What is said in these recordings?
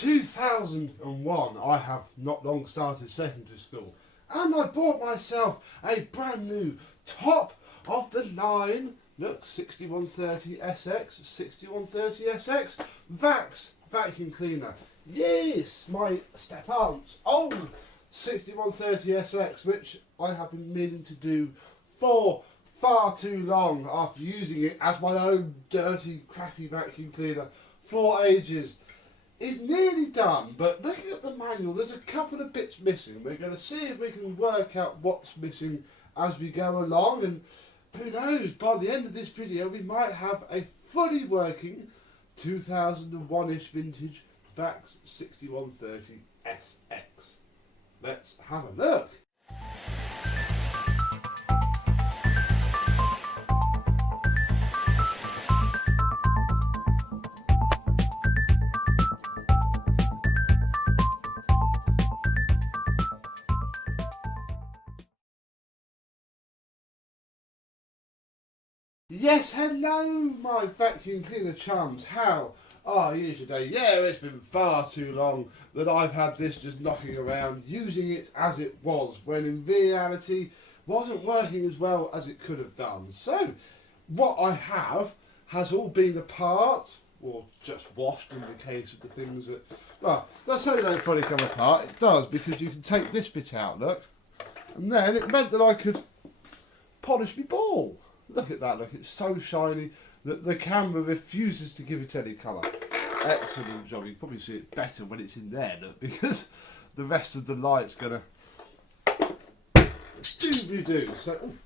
2001, I have not long started secondary school, and I bought myself a brand new top of the line, look, 6130SX, 6130SX Vax vacuum cleaner. Yes, my step-aunt's old 6130SX, which I have been meaning to do for far too long after using it as my own dirty, crappy vacuum cleaner for ages. It's nearly done, but looking at the manual, there's a couple of bits missing. We're going to see if we can work out what's missing as we go along, and who knows, by the end of this video we might have a fully working 2001-ish vintage Vax 6130SX. Let's have a look. Yes, hello my vacuum cleaner chums, how are you today? Yeah, it's been far too long that I've had this just knocking around, using it as it was, when in reality wasn't working as well as it could have done. So, what I have has all been apart, or just washed in the case of the things that, well, let's say they don't fully come apart. It does, because you can take this bit out, look, and then it meant that I could polish my ball. Look at that, look, it's so shiny that the camera refuses to give it any colour. Excellent job. You can probably see it better when it's in there, look, because the rest of the light's going to do. So, ooh.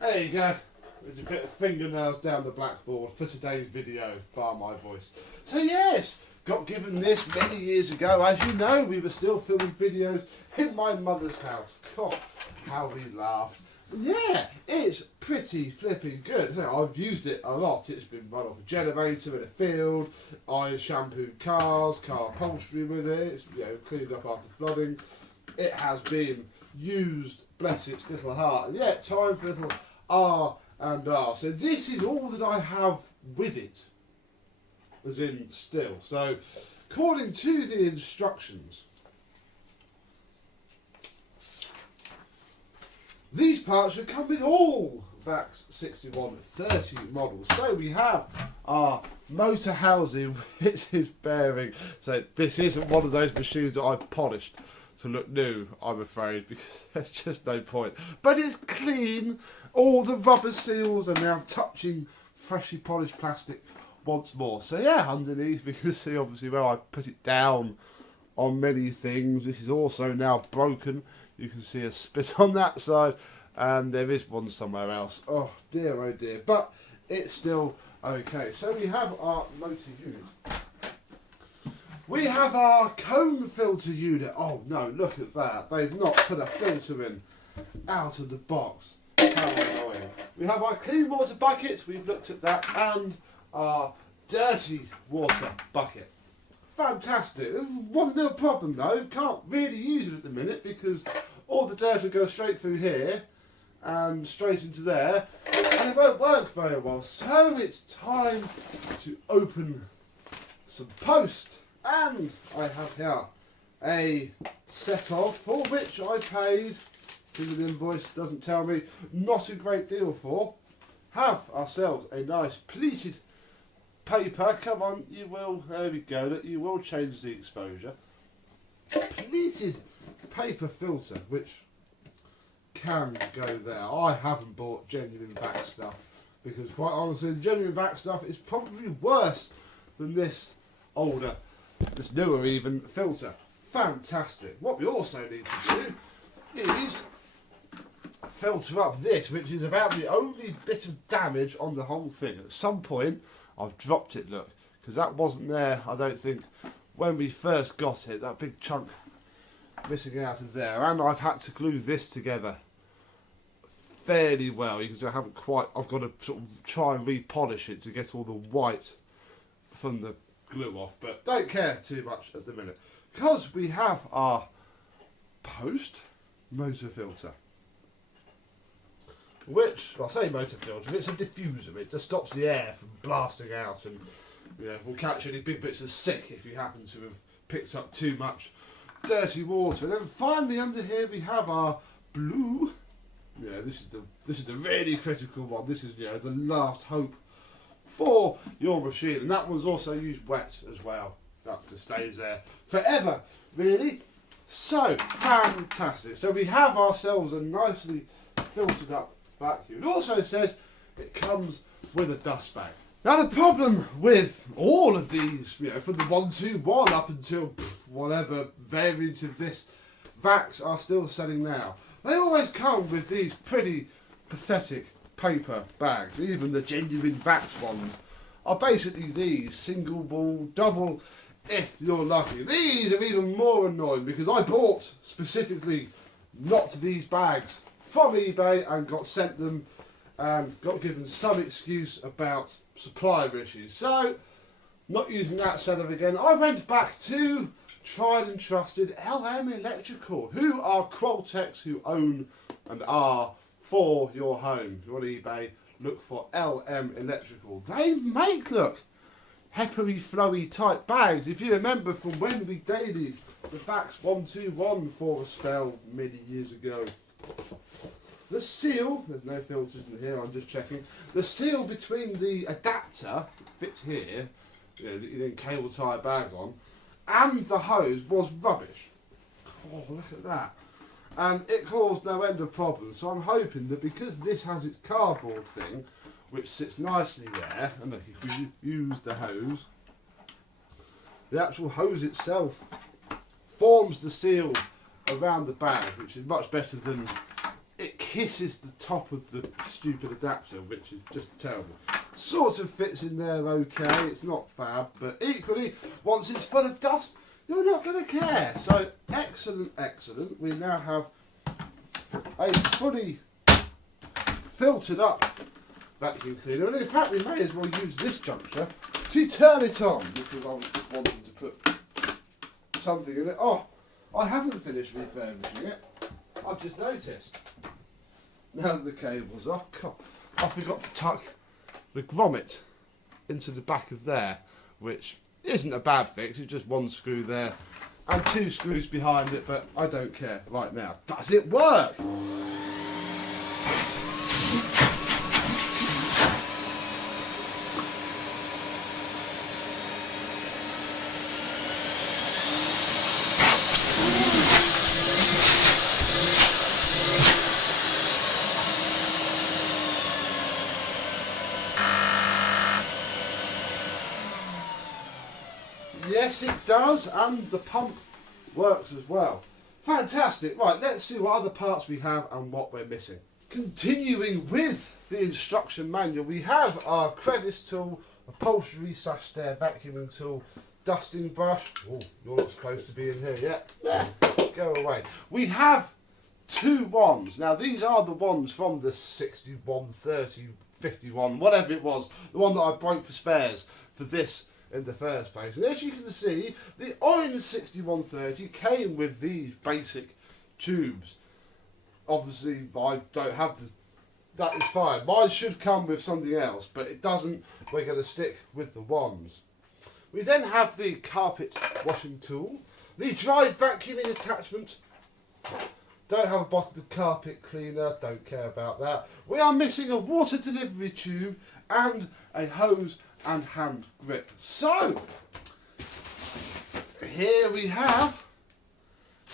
There you go. There's a bit of fingernails down the blackboard for today's video, bar my voice. So yes, got given this many years ago. As you know, we were still filming videos in my mother's house. God, how we laughed. Yeah, it's pretty flipping good. So I've used it a lot. It's been run off a generator in a field. I shampooed cars, car upholstery with it. It's, you know, cleaned up after flooding. It has been used, bless its little heart. And yeah, time for a little R&R. So this is all that I have with it, as in still. So according to the instructions, these parts should come with all Vax 6130 models. So we have our motor housing, which is bearing. So this isn't one of those machines that I've polished to look new, I'm afraid, because there's just no point. But it's clean. All the rubber seals are now touching freshly polished plastic once more. So yeah, underneath we can see obviously where I put it down on many things. This is also now broken. You can see a spit on that side, and there is one somewhere else. Oh dear, but it's still okay. So we have our motor unit. We have our cone filter unit. Oh no, look at that. They've not put a filter in out of the box. How annoying. We have our clean water bucket. We've looked at that, and our dirty water bucket. Fantastic. One little problem though, can't really use it at the minute because all the dirt will go straight through here and straight into there, and it won't work very well. So it's time to open some post, and I have here a set of, for which I paid, the invoice doesn't tell me, not a great deal for, have ourselves a nice pleated paper. Come on, you will, there we go, that you will change the exposure. Pleated paper filter, which can go there. I haven't bought genuine Vax stuff because quite honestly the genuine Vax stuff is probably worse than this older, this newer even, filter. Fantastic. What we also need to do is filter up this, which is about the only bit of damage on the whole thing. At some point I've dropped it, look, because that wasn't there, I don't think, when we first got it, that big chunk missing out of there, and I've had to glue this together fairly well. You can see I haven't quite, I've got to sort of try and repolish it to get all the white from the glue off, but don't care too much at the minute, because we have our post motor filter, which, well, I say motor filter, it's a diffuser. It just stops the air from blasting out and Yeah, will catch any big bits of sick if you happen to have picked up too much dirty water. And then finally under here we have our blue. Yeah, this is the really critical one. This is, you know, the last hope for your machine, and that one's also used wet as well. That just stays there forever, really. So fantastic. So we have ourselves a nicely filtered up vacuum. It also says it comes with a dust bag. Now the problem with all of these, you know, from the 121 up until whatever variant of this Vax are still selling now, they always come with these pretty pathetic paper bags. Even the genuine Vax ones are basically these single wall, double if you're lucky. These are even more annoying because I bought specifically not these bags from eBay and got sent them and got given some excuse about supplier issues. So, not using that setup again, I went back to tried and trusted LM Electrical, who are Qualtex, who own and are for your home. If you're on eBay, look for LM Electrical. They make, look, peppery, flowy type bags. If you remember from when we dated the Vax 121 for a spell many years ago. The seal, there's no filters in here, I'm just checking. The seal between the adapter, that fits here, you know, that you then cable tie a bag on, and the hose was rubbish. Oh, look at that. And it caused no end of problems. So I'm hoping that because this has its cardboard thing, which sits nicely there, and look, if we use the hose, the actual hose itself forms the seal around the bag, which is much better than it kisses the top of the stupid adapter, which is just terrible. Sort of fits in there okay, it's not fab, but equally, once it's full of dust, you're not going to care. So, excellent, excellent. We now have a fully filtered up vacuum cleaner, and in fact we may as well use this juncture to turn it on, because I was just wanting to put something in it. Oh, I haven't finished refurbishing it, I've just noticed. Now that the cable's off, I forgot to tuck the grommet into the back of there, which isn't a bad fix, it's just one screw there and two screws behind it, but I don't care right now. Does it work? Yes, it does, and the pump works as well. Fantastic. Right, let's see what other parts we have and what we're missing. Continuing with the instruction manual, we have our crevice tool, upholstery / stair vacuuming tool, dusting brush. Oh, you're not supposed to be in here yet. Yeah, go away. We have two wands. Now, these are the wands from the 6130, 51, whatever it was, the one that I broke for spares for this in the first place. And as you can see, the orange 6130 came with these basic tubes. Obviously, I don't have the... That is fine. Mine should come with something else, but it doesn't. We're going to stick with the wands. We then have the carpet washing tool, the dry vacuuming attachment. Don't have a bottled carpet cleaner, don't care about that. We are missing a water delivery tube and a hose and hand grip. So, here we have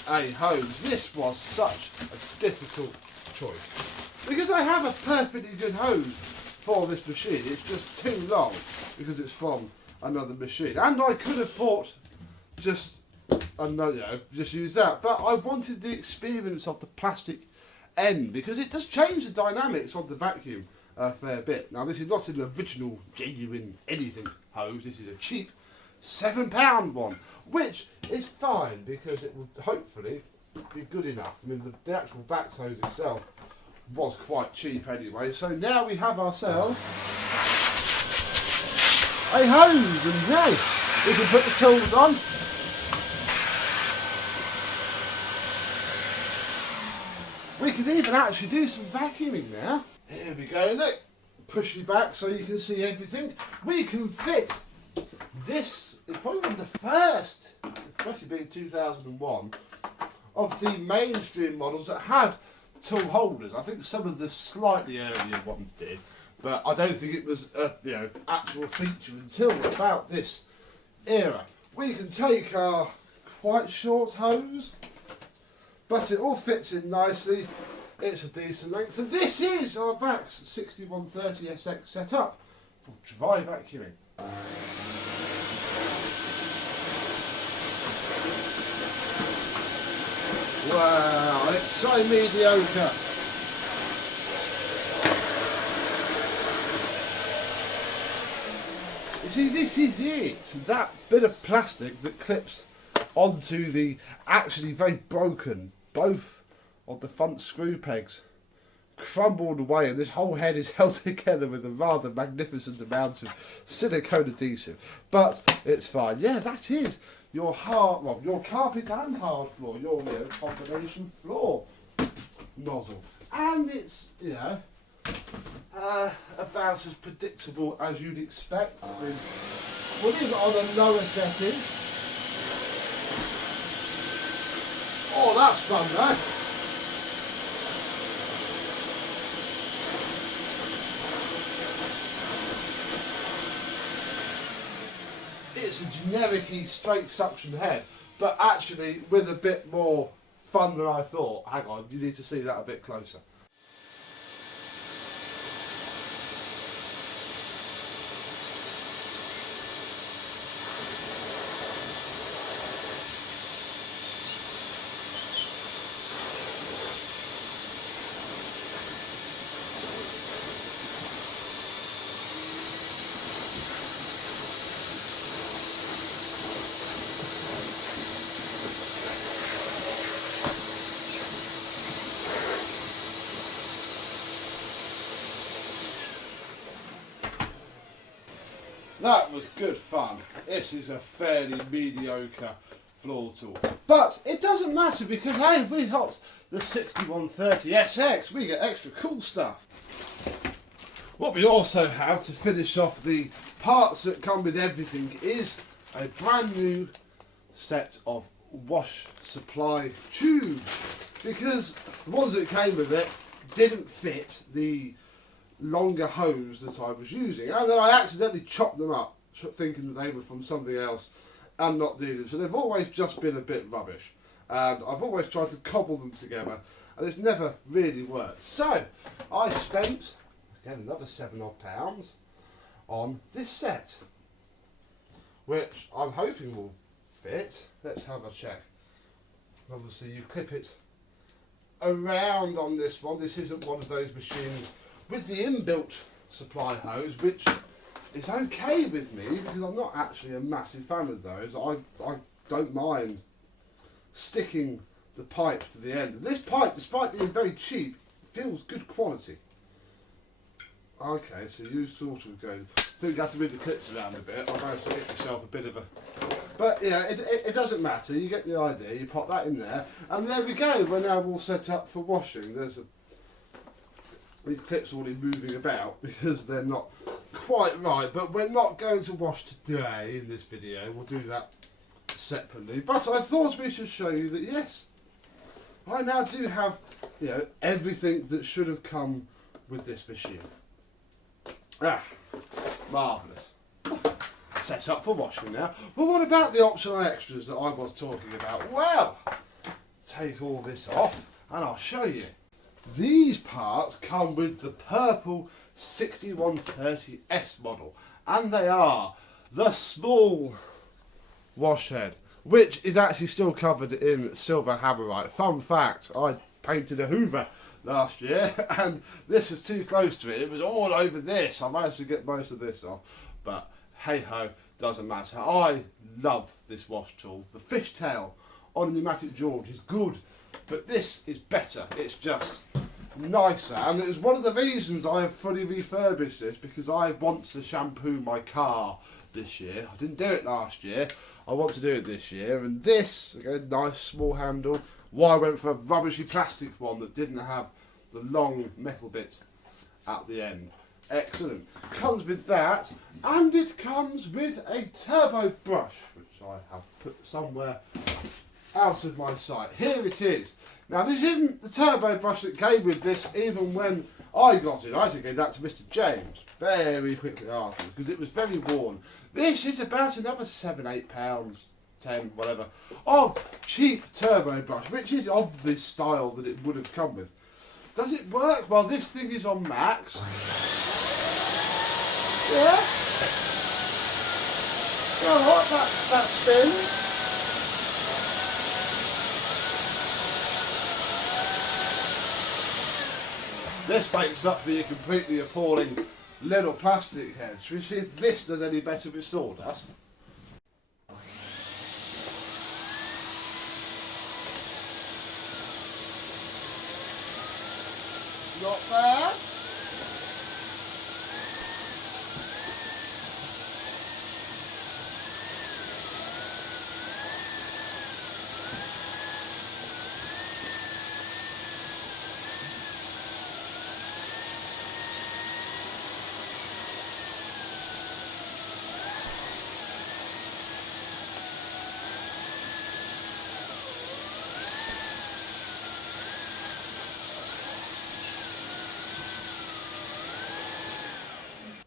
a hose. This was such a difficult choice, because I have a perfectly good hose for this machine. It's just too long because it's from another machine, and I could have bought just another, you know, just use that, but I wanted the experience of the plastic end, because it does change the dynamics of the vacuum a fair bit. Now, this is not an original, genuine anything hose. This is a cheap £7 one, which is fine because it will hopefully be good enough. I mean, the actual Vax hose itself was quite cheap anyway. So now we have ourselves a hose, and hey, we can put the tools on. We can even actually do some vacuuming now. Here we go, look, push you back so you can see everything. We can fit This is probably one of the first, especially being 2001, of the mainstream models that had tool holders. I think some of the slightly earlier ones did, but I don't think it was a actual feature until about this era. We can take our quite short hose, but it all fits in nicely. It's a decent length, and this is our Vax 6130SX setup for dry vacuuming. Wow, it's so mediocre. You see, this is it. That bit of plastic that clips onto the actually very broken, both of the front screw pegs crumbled away, and this whole head is held together with a rather magnificent amount of silicone adhesive. But it's fine. Yeah, that is your your carpet and hard floor, your combination floor nozzle, and it's about as predictable as you'd expect. I mean, we'll leave it on a lower setting. Oh, that's fun, though. It's a generic-y straight suction head, but actually with a bit more fun than I thought. Hang on, you need to see that a bit closer. That was good fun. This is a fairly mediocre floor tool. But it doesn't matter because, hey, we got the 6130SX. We get extra cool stuff. What we also have to finish off the parts that come with everything is a brand new set of wash supply tubes. Because the ones that came with it didn't fit the longer hose that I was using, and then I accidentally chopped them up thinking that they were from something else and not needed, so they've always just been a bit rubbish, and I've always tried to cobble them together and it's never really worked. So I spent again another £7 odd on this set, which I'm hoping will fit. Let's have a check. Obviously you clip it around on this one. This isn't one of those machines with the inbuilt supply hose, which is okay with me because I'm not actually a massive fan of those. I don't mind sticking the pipe to the end. And this pipe, despite being very cheap, feels good quality. Okay, so you sort of go, I think you have to move the clips around a bit. I managed to get yourself a bit of a... But, it doesn't matter. You get the idea. You pop that in there. And there we go. We're now all set up for washing. There's these clips are already moving about because they're not quite right, but we're not going to wash today in this video. We'll do that separately. But I thought we should show you that, yes, I now do have, everything that should have come with this machine. Marvellous. Set up for washing now. But what about the optional extras that I was talking about? Well, take all this off and I'll show you. These parts come with the purple 6130S model, and they are the small wash head, which is actually still covered in silver hammerite. Fun fact, I painted a Hoover last year and this was too close to it. It was all over this. I managed to get most of this off, but hey ho, doesn't matter. I love this wash tool. The fishtail on a pneumatic George is good, but this is better. It's just nicer, and it was one of the reasons I have fully refurbished this, because I want to shampoo my car this year. I didn't do it last year. I want to do it this year, and this, again, nice small handle. Why I went for a rubbishy plastic one that didn't have the long metal bit at the end. excellent. Comes with that, and it comes with a turbo brush, which I have put somewhere out of my sight. Here it is. Now this isn't the turbo brush that came with this even when I got it. I actually gave that to Mr. James very quickly after because it was very worn. This is about another £7-8, 10, whatever, of cheap turbo brush, which is of the style that it would have come with. Does it work? Well, this thing is on max. Yeah. Yeah, what? That spins. This makes up for your completely appalling little plastic head. Should we see if this does any better with sawdust? Not bad.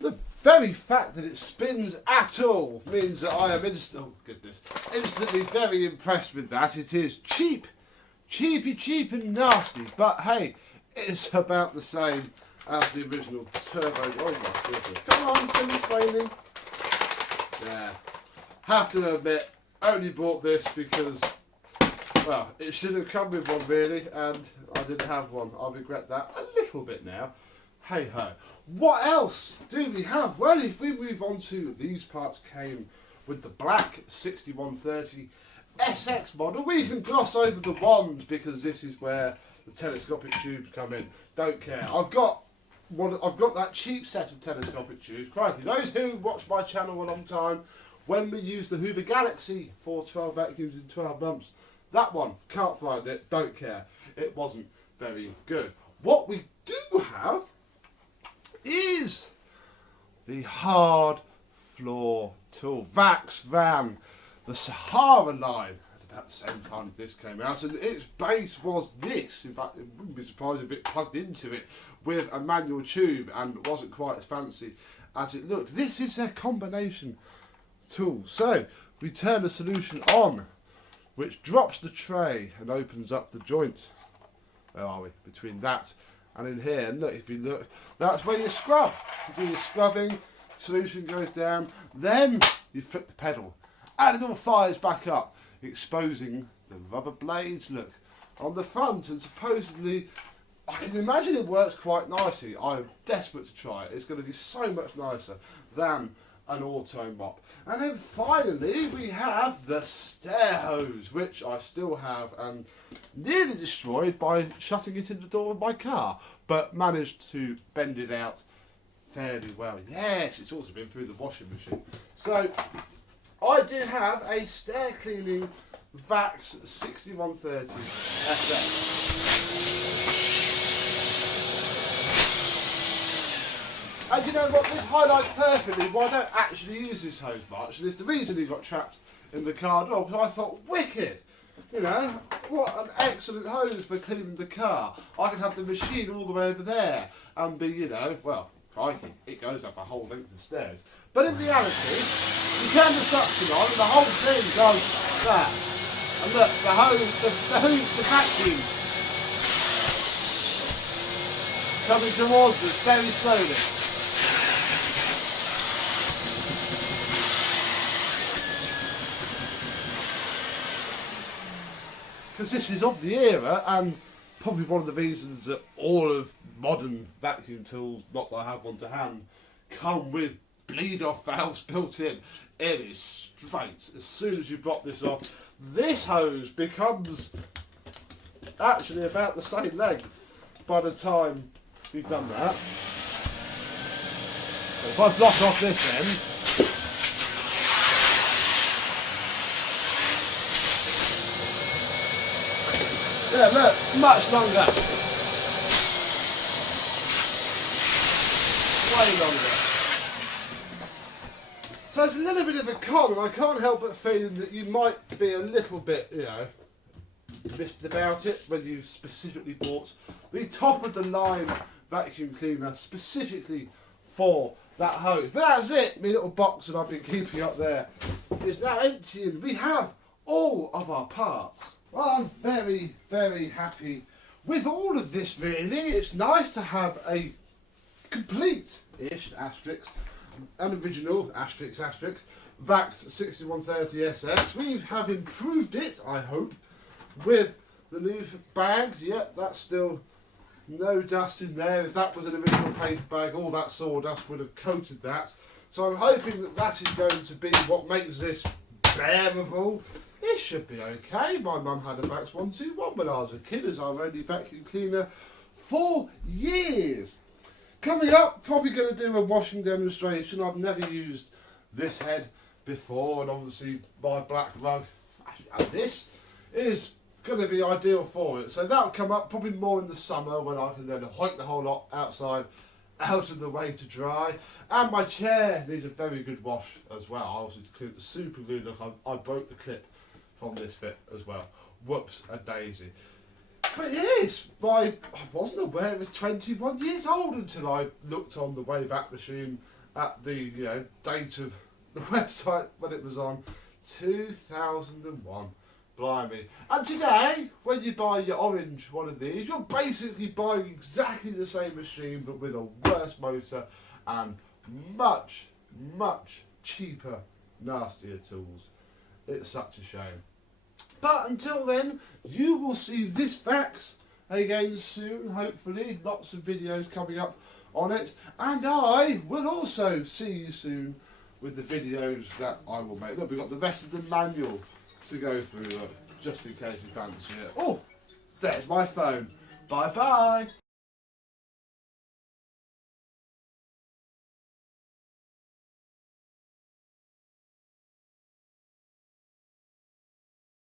The very fact that it spins at all means that I am instantly very impressed with that. It is cheap, cheap and nasty, but hey, it's about the same as the original turbo. Oh my goodness. Come on, finish raining. Yeah. Have to admit, only bought this because, well, it should have come with one really, and I didn't have one. I regret that a little bit now. Hey ho. What else do we have? Well, if we move on to these parts came with the black 6130SX model. We can gloss over the wands because this is where the telescopic tubes come in. Don't care. I've got that cheap set of telescopic tubes. Crikey, those who watch my channel a long time, when we used the Hoover Galaxy for 12 vacuums in 12 months, that one, can't find it, don't care. It wasn't very good. What we do have is the hard floor tool. Vax ran the Sahara line at about the same time this came out, and its base was this. In fact, it wouldn't be surprised if it plugged into it with a manual tube and wasn't quite as fancy as it looked. This is their combination tool. So we turn the solution on, which drops the tray and opens up the joint. Where are we? Between that and in here, and look, if you look, that's where you scrub. You do your scrubbing, solution goes down, then you flip the pedal, and it all fires back up, exposing the rubber blades, look, on the front, and supposedly, I can imagine it works quite nicely. I'm desperate to try it. It's going to be so much nicer than an auto mop. And then finally we have the stair hose, which I still have and nearly destroyed by shutting it in the door of my car, but managed to bend it out fairly well. Yes, it's also been through the washing machine. So I do have a stair cleaning Vax 6130SX. And you know what, this highlights perfectly why I don't actually use this hose much, and it's the reason he got trapped in the car door, because I thought, wicked, you know, what an excellent hose for cleaning the car. I can have the machine all the way over there and be, you know, well, crikey, it goes up a whole length of stairs. But in reality, you turn the suction on and the whole thing does that. And look, the vacuum coming towards us very slowly. Because this is of the era, and probably one of the reasons that all of modern vacuum tools, not that I have one to hand, come with bleed-off valves built in. It is straight. As soon as you pop this off, this hose becomes actually about the same length by the time you've done that. So if I block off this end, yeah, look, much longer. Way longer. So it's a little bit of a con, and I can't help but feeling that you might be a little bit, you know, miffed about it when you specifically bought the top of the line vacuum cleaner specifically for that hose. But that's it, my little box that I've been keeping up there is now empty, and we have all of our parts. Well, I'm very, very happy with all of this really. It's nice to have a complete-ish, asterisk, an original, asterisk, Vax 6130SX. We have improved it, I hope, with the new bag. Yeah, that's still no dust in there. If that was an original paper bag, all that sawdust would have coated that. So I'm hoping that that is going to be what makes this bearable. It should be okay. My mum had a Vax 121 when I was a kid, as our only vacuum cleaner for years. Coming up, probably going to do a washing demonstration. I've never used this head before, and obviously my black rug, and this is going to be ideal for it. So that'll come up probably more in the summer when I can then hoik the whole lot outside, out of the way to dry. And my chair needs a very good wash as well. I also include the super glue. Look, I broke the clip from this bit as well. Whoops a daisy. But yes, I wasn't aware it was 21 years old until I looked on the Wayback Machine at the date of the website when it was on 2001. Blimey. And today, when you buy your orange one of these, you're basically buying exactly the same machine but with a worse motor and much, much cheaper, nastier tools. It's such a shame. But until then, you will see this Vax again soon, hopefully. Lots of videos coming up on it. And I will also see you soon with the videos that I will make. Look, we've got the rest of the manual to go through, look, just in case you fancy it. Oh, there's my phone. Bye-bye.